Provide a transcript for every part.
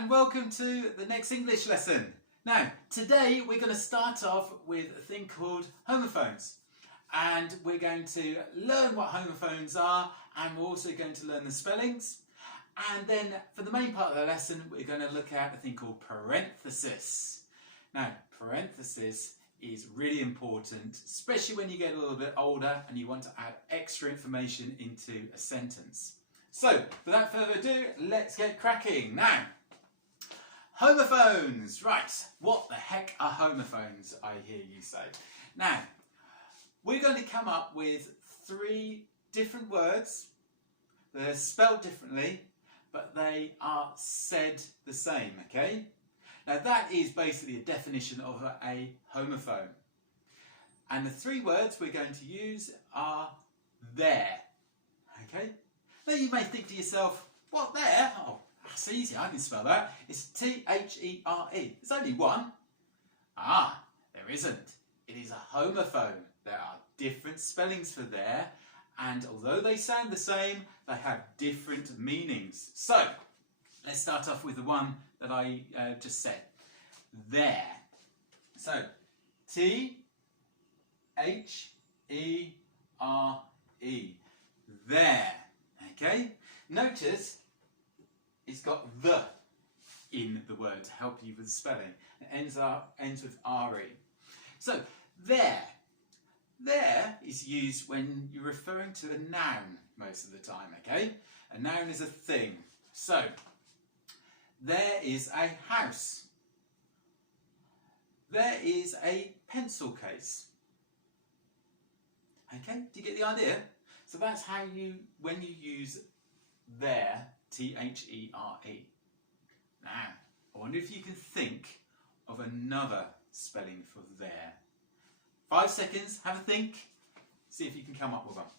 and welcome to the next English lesson. Now, today we're going to start off with a thing called homophones. And we're going to learn what homophones are, and we're also going to learn the spellings. And then for the main part of the lesson, we're going to look at a thing called parenthesis. Now, parenthesis is really important, especially when you get a little bit older and you want to add extra information into a sentence. So, without further ado, let's get cracking. Now, homophones. Right, what the heck are homophones, I hear you say. Now, we're going to come up with 3 different words. They're spelled differently, but they are said the same, okay? Now that is basically a definition of a homophone. And the 3 words we're going to use are there, okay? Now you may think to yourself, what, there? Oh, that's easy, I can spell that. It's T-H-E-R-E. There's only one. Ah, there isn't. It is a homophone. There are different spellings for there, and although they sound the same, they have different meanings. So, let's start off with the one that I just said. There. So, T-H-E-R-E. There. Okay? Notice it's got the in the word to help you with the spelling. It ends with R-E. So, there. There is used when you're referring to a noun most of the time, okay? A noun is a thing. So, there is a house. There is a pencil case. Okay, do you get the idea? So that's how when you use there, T-H-E-R-E. Now, I wonder if you can think of another spelling for there. 5 seconds, have a think, see if you can come up with one.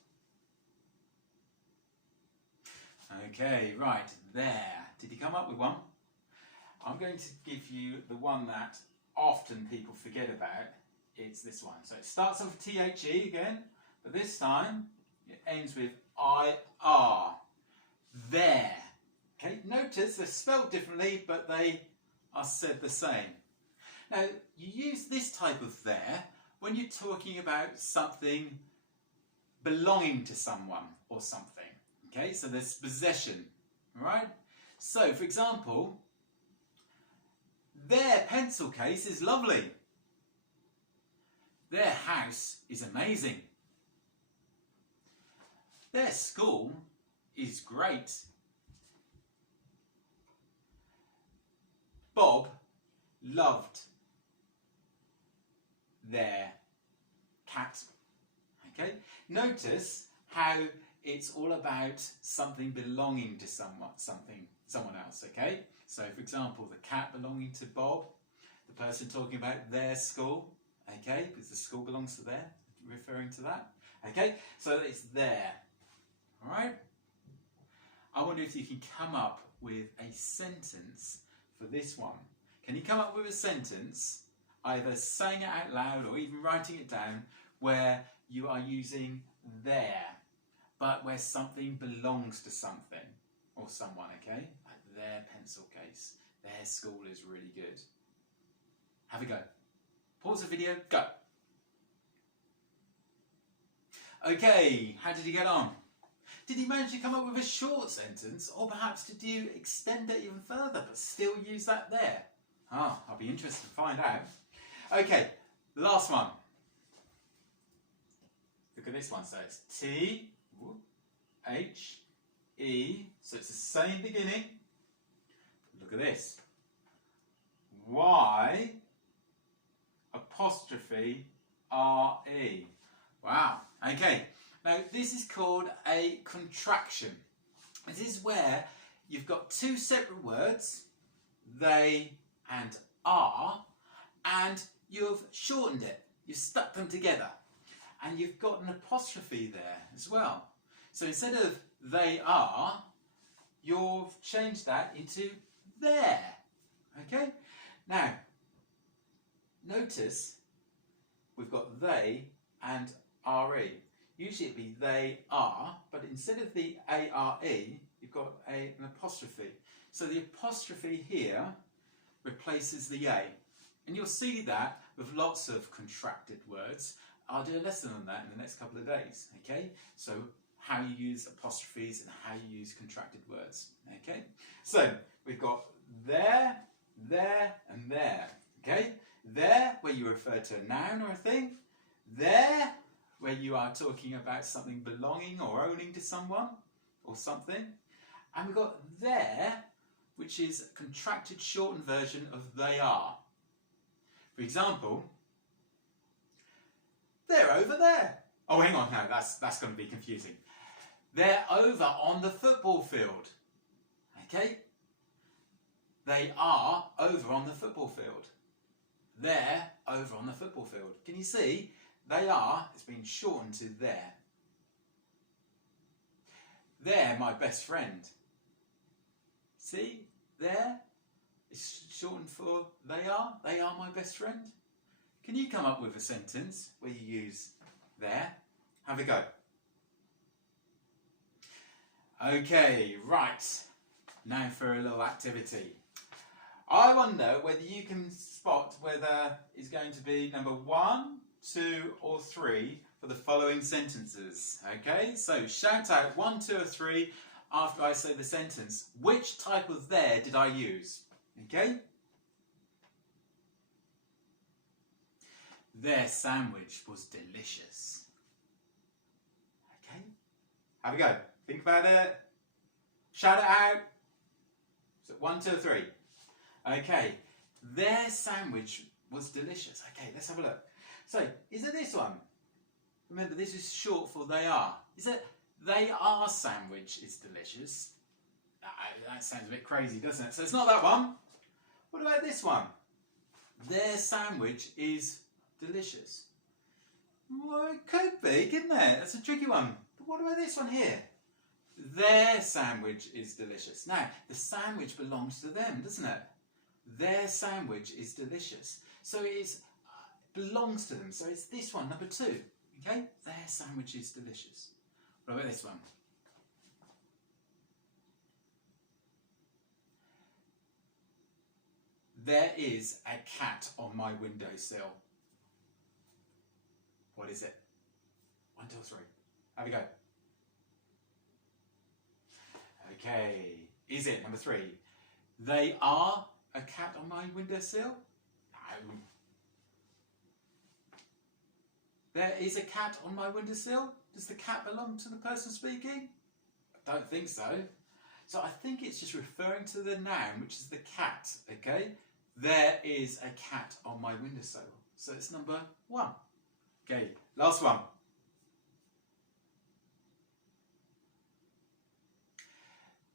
Okay, right, there. Did you come up with one? I'm going to give you the one that often people forget about. It's this one. So it starts off with T-H-E again, but this time it ends with I-R. There. Okay, notice they're spelled differently, but they are said the same. Now, you use this type of there when you're talking about something belonging to someone or something. Okay, so there's possession, right? So, for example, their pencil case is lovely. Their house is amazing. Their school is great. Bob loved their cat. Okay, notice how it's all about something belonging to someone else. Okay, so for example, the cat belonging to Bob, the person talking about their school. Okay, because the school belongs to there, referring to that. Okay, so it's there. All right. I wonder if you can come up with a sentence for this one. Can you come up with a sentence, either saying it out loud or even writing it down, where you are using there, but where something belongs to something or someone, okay? Like their pencil case, their school is really good. Have a go. Pause the video, go. Okay, how did you get on? Did you manage to come up with a short sentence, or perhaps did you extend it even further but still use that there? Ah, I'll be interested to find out. Okay, the last one. Look at this one. So it's T-H-E, so it's the same beginning. Look at this. Y apostrophe R-E. Wow. Okay. Now this is called a contraction. This is where you've got 2 separate words, they and are, and you've shortened it. You've stuck them together. And you've got an apostrophe there as well. So instead of they are, you've changed that into there. Okay? Now, notice we've got they and re. Usually it'd be they are, but instead of the A-R-E, you've got an apostrophe. So the apostrophe here replaces the A. And you'll see that with lots of contracted words. I'll do a lesson on that in the next couple of days, okay? So how you use apostrophes and how you use contracted words, okay? So we've got there, and there, okay? There, where you refer to a noun or a thing. There, where you are talking about something belonging or owning to someone or something. And we've got there, which is a contracted shortened version of they are. For example, they're over there. Oh, hang on, no, that's going to be confusing. They're over on the football field. Okay? They are over on the football field. They're over on the football field. Can you see? They are, it's been shortened to there. They're my best friend. See? There. It's shortened for they are. They are my best friend. Can you come up with a sentence where you use there? Have a go. Okay, right. Now for a little activity. I wonder whether you can spot whether it's going to be number 1, 2 or 3 for the following sentences. Okay, so shout out 1, 2 or 3 after I say the sentence. Which type of there did I use? Okay? Their sandwich was delicious. Okay? Have a go. Think about it. Shout it out. So 1, 2 or 3. Okay. Their sandwich was delicious. Okay, let's have a look. So, is it this one? Remember, this is short for they are. Is it they are sandwich is delicious? That sounds a bit crazy, doesn't it? So it's not that one. What about this one? Their sandwich is delicious. Well, it could be, couldn't it? That's a tricky one. But what about this one here? Their sandwich is delicious. Now, the sandwich belongs to them, doesn't it? Their sandwich is delicious. So it belongs to them. So it's this one, number 2. Okay? Their sandwich is delicious. What about this one? There is a cat on my windowsill. What is it? 1, 2, 3. Have a go. Okay. Is it number 3? They are a cat on my windowsill? No. There is a cat on my windowsill? Does the cat belong to the person speaking? I don't think so. So I think it's just referring to the noun, which is the cat, okay? There is a cat on my windowsill. So it's number 1. Okay, last one.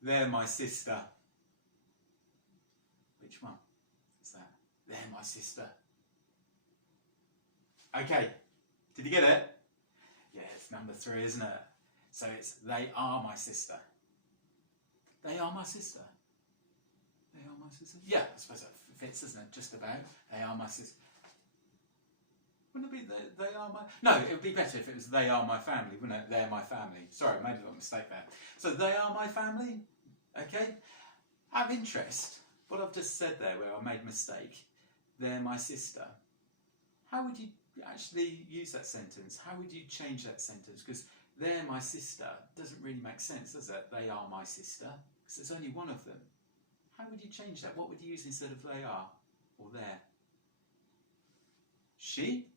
They're my sister. Which one is that? They're my sister. Okay, did you get it? Yeah, it's number 3, isn't it? So it's they are my sister. They are my sister. They are my sister. Yeah, I suppose that fits, doesn't it? Just about. They are my sister. Wouldn't it be they are my... No, it would be better if it was they are my family, wouldn't it? They're my family. Sorry, I made a little mistake there. So they are my family. Okay? Out of interest, what I've just said there where I made a mistake, they're my sister. How would you actually use that sentence? How would you change that sentence? Because they're my sister doesn't really make sense, does it? They are my sister. Because there's only one of them. How would you change that? What would you use instead of they are or there? She?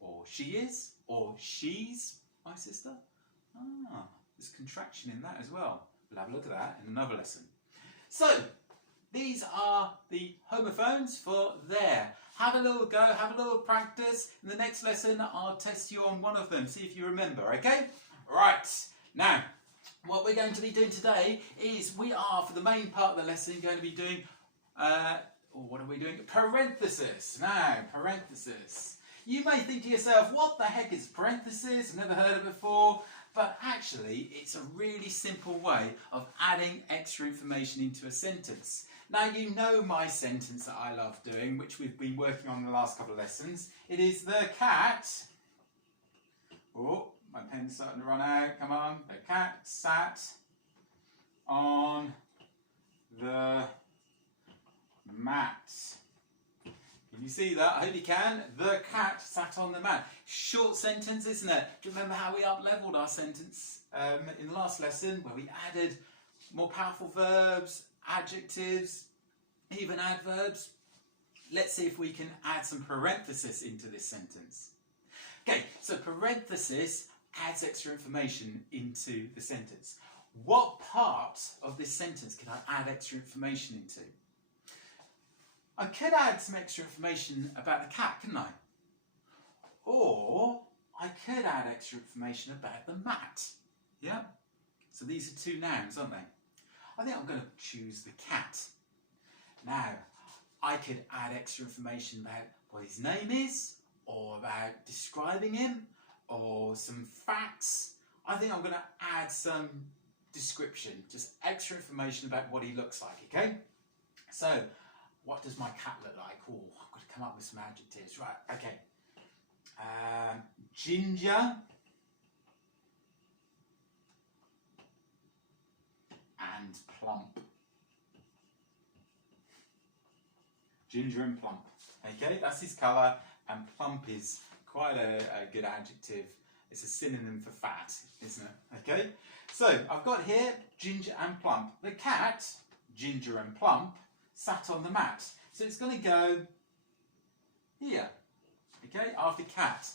Or she is? Or she's my sister? Ah, there's contraction in that as well. We'll have a look at that in another lesson. So, these are the homophones for there. Have a little go, have a little practice. In the next lesson, I'll test you on one of them, see if you remember, okay? Right, now, what we're going to be doing today is we are, for the main part of the lesson, going to be doing, what are we doing? Parenthesis. Now, parenthesis. You may think to yourself, what the heck is parenthesis? I've never heard of it before. But actually, it's a really simple way of adding extra information into a sentence. Now, you know my sentence that I love doing, which we've been working on in the last couple of lessons. It is the cat. Oh, my pen's starting to run out. Come on. The cat sat on the mat. Can you see that? I hope you can. The cat sat on the mat. Short sentence, isn't it? Do you remember how we up-leveled our sentence in the last lesson, where we added more powerful verbs, adjectives, even adverbs? Let's see if we can add some parenthesis into this sentence. Okay, so parenthesis adds extra information into the sentence. What part of this sentence can I add extra information into? I could add some extra information about the cat, couldn't I? Or I could add extra information about the mat. Yeah? So these are two nouns, aren't they? I think I'm going to choose the cat. Now, I could add extra information about what his name is, or about describing him, or some facts. I think I'm going to add some description, just extra information about what he looks like, okay? So, what does my cat look like? Oh, I've got to come up with some adjectives. Right, okay. Ginger and plump. Ginger and plump. Okay, that's his colour, and plump is quite a good adjective. It's a synonym for fat, isn't it? Okay, so I've got here ginger and plump. The cat, ginger and plump, sat on the mat. So it's going to go here, okay, after cat.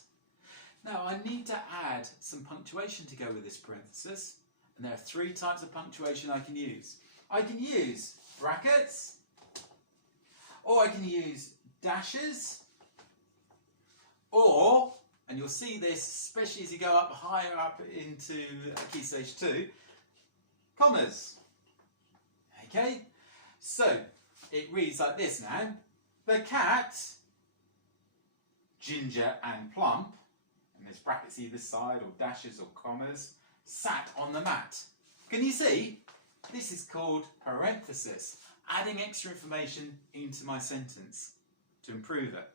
Now I need to add some punctuation to go with this parenthesis, and there are three types of punctuation I can use. I can use brackets, or I can use dashes, or, and you'll see this especially as you go up higher up into Key Stage 2, commas. Okay, so it reads like this now. The cat, ginger and plump, and there's brackets either side or dashes or commas, sat on the mat. Can you see? This is called parenthesis, adding extra information into my sentence to improve it.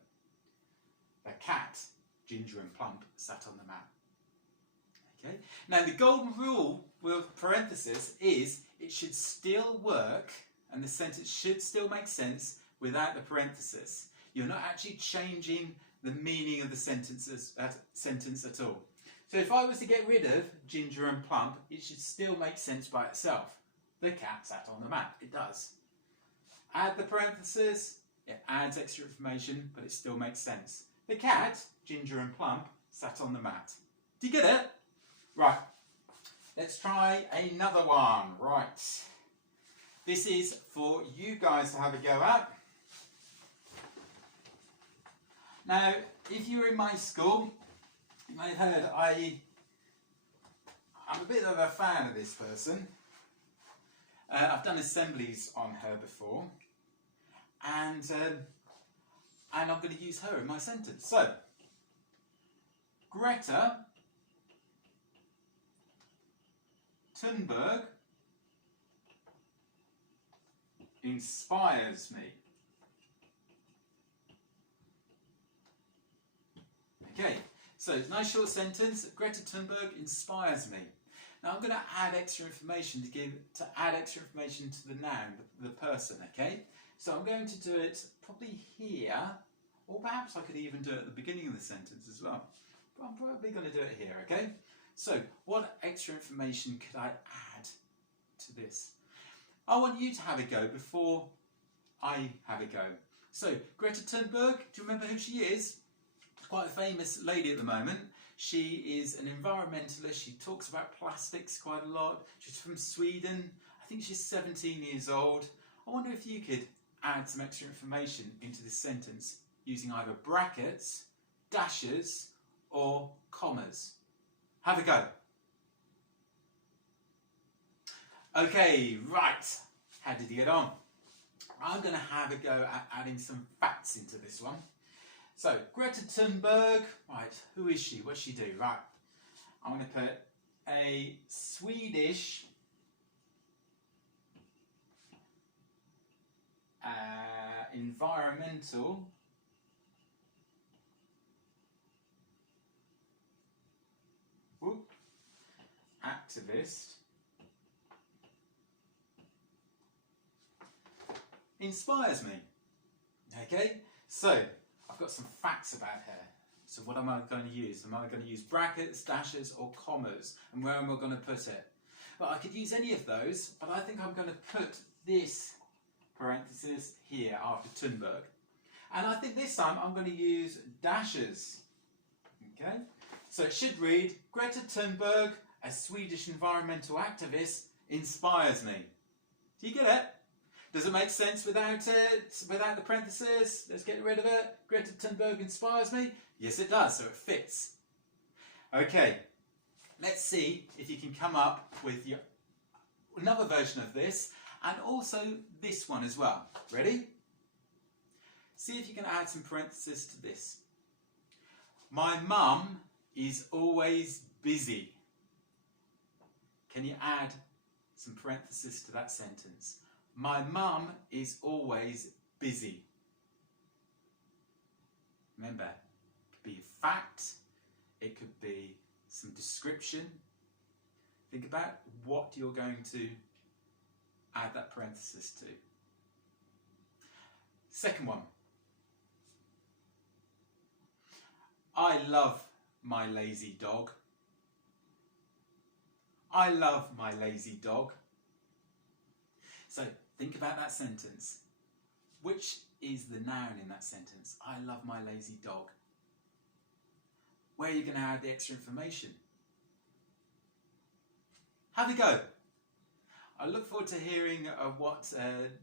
The cat, ginger and plump, sat on the mat. Okay. Now the golden rule with parenthesis is it should still work and the sentence should still make sense without the parenthesis. You're not actually changing the meaning of the sentence at all. So if I was to get rid of ginger and plump, it should still make sense by itself. The cat sat on the mat. It does. Add the parenthesis, it adds extra information, but it still makes sense. The cat, ginger and plump, sat on the mat. Do you get it? Right. Let's try another one. Right. This is for you guys to have a go at. Now, if you were in my school, you may have heard I'm a bit of a fan of this person. I've done assemblies on her before, and I'm going to use her in my sentence. So, Greta Thunberg inspires me. Okay, so it's a nice short sentence. Greta Thunberg inspires me. Now I'm going to add extra information to add extra information to the noun, the person. Okay, so I'm going to do it probably here, or perhaps I could even do it at the beginning of the sentence as well. But I'm probably going to do it here. Okay, so what extra information could I add to this? I want you to have a go before I have a go. So Greta Thunberg, do you remember who she is? Quite a famous lady at the moment. She is an environmentalist. She talks about plastics quite a lot. She's from Sweden. I think she's 17 years old. I wonder if you could add some extra information into this sentence using either brackets, dashes, or commas. Have a go. Okay, right. How did you get on? I'm going to have a go at adding some facts into this one. So, Greta Thunberg, right, who is she? What does she do? Right, I'm going to put a Swedish environmental activist inspires me. Okay, so I've got some facts about her. So what am I going to use? Am I going to use brackets, dashes or commas? And where am I going to put it? Well, I could use any of those, but I think I'm going to put this parenthesis here after Thunberg. And I think this time I'm going to use dashes. Okay, so it should read, Greta Thunberg, a Swedish environmental activist, inspires me. Do you get it? Does it make sense without it? Without the parenthesis? Let's get rid of it. Greta Thunberg inspires me? Yes, it does, so it fits. Okay, let's see if you can come up with another version of this, and also this one as well. Ready? See if you can add some parenthesis to this. My mum is always busy. Can you add some parenthesis to that sentence? My mum is always busy. Remember, it could be a fact, it could be some description. Think about what you're going to add that parenthesis to. Second one. I love my lazy dog. I love my lazy dog. So think about that sentence. Which is the noun in that sentence? I love my lazy dog. Where are you going to add the extra information? Have a go. I look forward to hearing what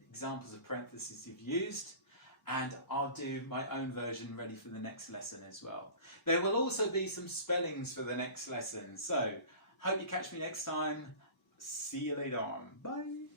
examples of parentheses you've used, and I'll do my own version ready for the next lesson as well. There will also be some spellings for the next lesson, so hope you catch me next time. See you later on. Bye.